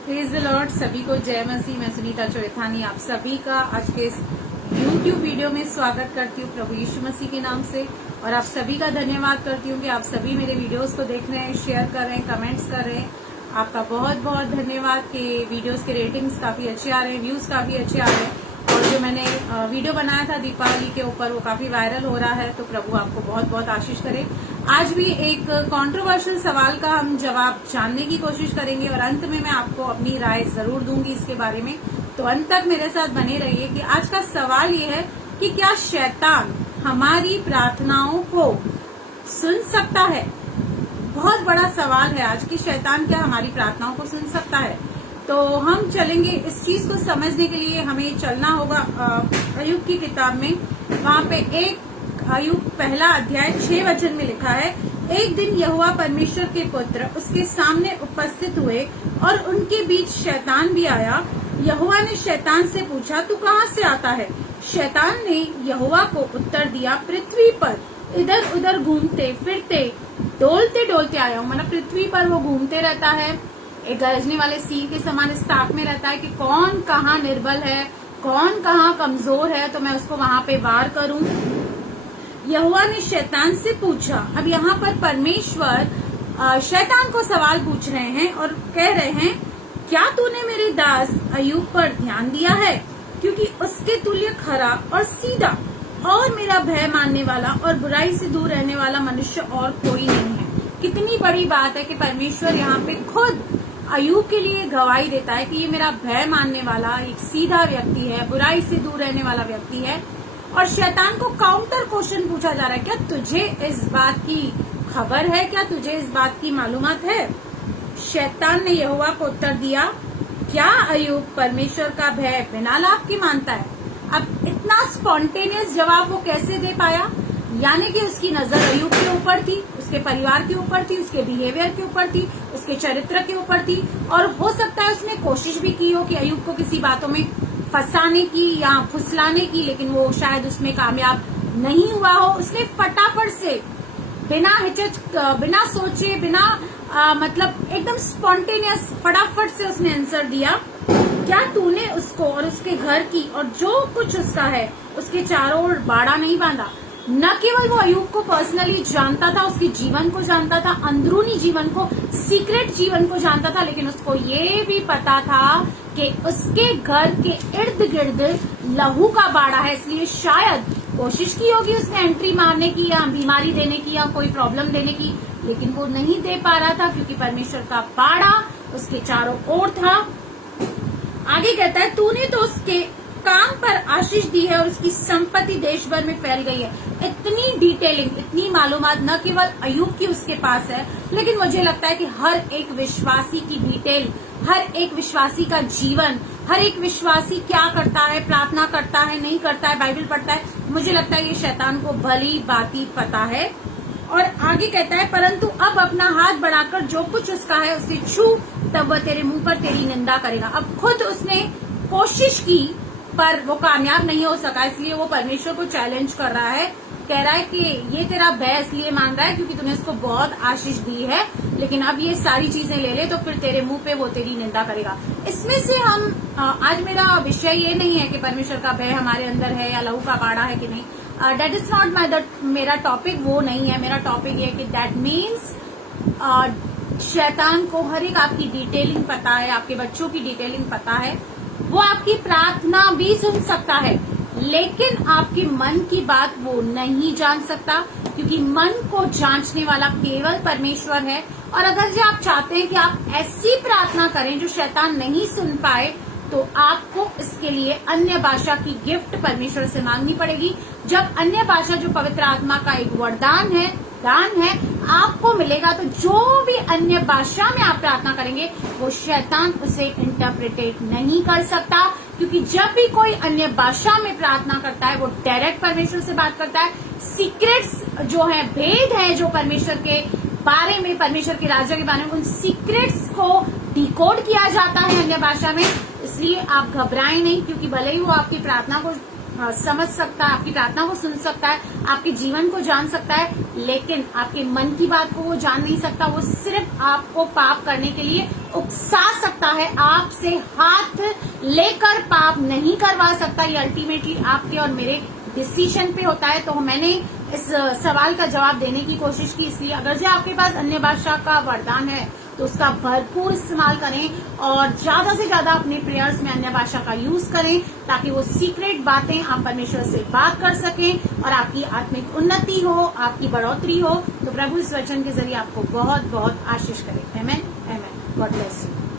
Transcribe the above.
Praise the Lord. सभी को जय मसीह। मैं सुनीता चौथानी आप सभी का आज के इस YouTube वीडियो में स्वागत करती हूँ प्रभु यीशु मसीह के नाम से। और आप सभी का धन्यवाद करती हूँ कि आप सभी मेरे वीडियोस को देख रहे हैं, शेयर कर रहे हैं, कमेंट्स कर रहे हैं। आपका बहुत बहुत धन्यवाद कि वीडियोस के रेटिंग्स काफी अच्छे आ रहे हैं, व्यूज काफी अच्छे आ रहे हैं। और जो मैंने वीडियो बनाया था दीपावली के ऊपर वो काफी वायरल हो रहा है, तो प्रभु आपको बहुत बहुत आशीष करे। आज भी एक कंट्रोवर्शियल सवाल का हम जवाब जानने की कोशिश करेंगे और अंत में मैं आपको अपनी राय जरूर दूंगी इसके बारे में, तो अंत तक मेरे साथ बने रहिए। कि आज का सवाल ये है कि क्या शैतान हमारी प्रार्थनाओं को सुन सकता है? बहुत बड़ा सवाल है आज कि शैतान क्या हमारी प्रार्थनाओं को सुन सकता है। तो हम चलेंगे इस चीज को समझने के लिए, हमें चलना होगा अय्यूब की किताब में। वहाँ पे एक अय्यूब पहला अध्याय 6 वचन में लिखा है, एक दिन यहोवा परमेश्वर के पुत्र उसके सामने उपस्थित हुए और उनके बीच शैतान भी आया। यहोवा ने शैतान से पूछा, तू कहाँ से आता है? शैतान ने यहोवा को उत्तर दिया, पृथ्वी पर इधर उधर घूमते फिरते डोलते डोलते आया हूँ। मतलब पृथ्वी पर वो घूमते रहता है, एक गरजने वाले सिंह के समान इस ताक में रहता है कि कौन कहाँ निर्बल है, कौन कहाँ कमजोर है, तो मैं उसको वहां पे वार करूं। यहोवा ने शैतान से पूछा। अब यहाँ पर परमेश्वर शैतान को सवाल पूछ रहे हैं और कह रहे हैं, क्या तूने मेरे दास अय्यूब पर ध्यान दिया है? क्योंकि उसके तुल्य खरा और सीधा और मेरा भय मानने वाला और बुराई से दूर रहने वाला मनुष्य और कोई नहीं है। कितनी बड़ी बात है कि परमेश्वर यहाँ पे खुद अय्यूब के लिए गवाही देता है कि ये मेरा भय मानने वाला एक सीधा व्यक्ति है, बुराई से दूर रहने वाला व्यक्ति है। और शैतान को काउंटर क्वेश्चन पूछा जा रहा है, क्या तुझे इस बात की खबर है? क्या तुझे इस बात की मालूमात है? शैतान ने यहोवा को उत्तर दिया, क्या अय्यूब परमेश्वर का भय बिना लाभ के मानता है? अब इतना स्पॉन्टेनियस जवाब वो कैसे दे पाया? यानी कि उसकी नजर अय्यूब के ऊपर थी, उसके परिवार के ऊपर थी, उसके बिहेवियर के ऊपर थी, उसके चरित्र के ऊपर थी। और हो सकता है उसने कोशिश भी की हो कि अय्यूब को किसी बातों में फंसाने की या फुसलाने की, लेकिन वो शायद उसमें कामयाब नहीं हुआ हो। उसने फटाफट से बिना हिचक, बिना सोचे, बिना मतलब एकदम स्पॉन्टेनियस फटाफट से उसने आंसर दिया, क्या तूने उसको और उसके घर की और जो कुछ उसका है उसके चारों ओर बाड़ा नहीं बांधा? न केवल वो अय्यूब को पर्सनली जानता था, उसके जीवन को जानता था, अंदरूनी जीवन को, सीक्रेट जीवन को जानता था, लेकिन उसको ये भी पता था कि उसके घर के इर्द गिर्द लहू का बाड़ा है। इसलिए शायद कोशिश की होगी उसने एंट्री मारने की या बीमारी देने की या कोई प्रॉब्लम देने की, लेकिन वो नहीं दे पा रहा था क्योंकि परमेश्वर का बाड़ा उसके चारों ओर था। आगे कहता है, तूने तो उसके काम पर आशीष दी है और उसकी संपत्ति देश भर में फैल गई है। इतनी डिटेलिंग, इतनी मालूमात न केवल अय्यूब की उसके पास है, लेकिन मुझे लगता है कि हर एक विश्वासी की डिटेल, हर एक विश्वासी का जीवन, हर एक विश्वासी क्या करता है, प्रार्थना करता है, नहीं करता है, बाइबल पढ़ता है, मुझे लगता है ये शैतान को भली बाती पता है। और आगे कहता है, परंतु अब अपना हाथ बढ़ाकर जो कुछ उसका है उसे छू, तब वह तेरे मुंह पर तेरी निंदा करेगा। अब खुद उसने कोशिश की पर वो कामयाब नहीं हो सका, इसलिए वो परमेश्वर को चैलेंज कर रहा है, कह रहा है कि ये तेरा भय इसलिए मान रहा है क्योंकि तूने उसको बहुत आशीष दी है, लेकिन अब ये सारी चीजें ले ले तो फिर तेरे मुंह पे वो तेरी निंदा करेगा। इसमें से हम आज मेरा विषय ये नहीं है कि परमेश्वर का भय हमारे अंदर है या लहू का बाड़ा है कि नहीं, दैट इज नॉट मेरा टॉपिक, वो नहीं है। मेरा टॉपिक ये है कि दैट मीन्स शैतान को हर एक आपकी डिटेलिंग पता है, आपके बच्चों की डिटेलिंग पता है, वो आपकी प्रार्थना भी सुन सकता है, लेकिन आपके मन की बात वो नहीं जान सकता, क्योंकि मन को जांचने वाला केवल परमेश्वर है। और अगर जो आप चाहते हैं कि आप ऐसी प्रार्थना करें जो शैतान नहीं सुन पाए, तो आपको इसके लिए अन्य भाषा की गिफ्ट परमेश्वर से मांगनी पड़ेगी। जब अन्य भाषा जो पवित्र आत्मा का एक वरदान है, दान है, आपको मिलेगा, तो जो भी अन्य भाषा में आप प्रार्थना करेंगे वो शैतान उसे इंटरप्रिटेट नहीं कर सकता, क्योंकि जब भी कोई अन्य भाषा में प्रार्थना करता है वो डायरेक्ट परमेश्वर से बात करता है। सीक्रेट्स जो है, भेद है जो परमेश्वर के बारे में, परमेश्वर के राज्य के बारे में, उन सीक्रेट्स को डिकोड किया जाता है अन्य भाषा में। इसलिए आप घबराएं नहीं, क्योंकि भले ही वो आपकी प्रार्थना को समझ सकता है, आपकी प्रार्थना को सुन सकता है, आपके जीवन को जान सकता है, लेकिन आपके मन की बात को वो जान नहीं सकता। वो सिर्फ आपको पाप करने के लिए उकसा सकता है, आपसे हाथ लेकर पाप नहीं करवा सकता। ये अल्टीमेटली आपके और मेरे डिसीजन पे होता है। तो मैंने इस सवाल का जवाब देने की कोशिश की, इसलिए अगर जो आपके पास अन्य भाषा का वरदान है तो उसका भरपूर इस्तेमाल करें और ज्यादा से ज्यादा अपने प्रेयर्स में अन्य भाषा का यूज करें, ताकि वो सीक्रेट बातें आप परमेश्वर से बात कर सकें और आपकी आत्मिक उन्नति हो, आपकी बढ़ोतरी हो। तो प्रभु इस वचन के जरिए आपको बहुत बहुत आशीष करे। Amen, amen. God bless you.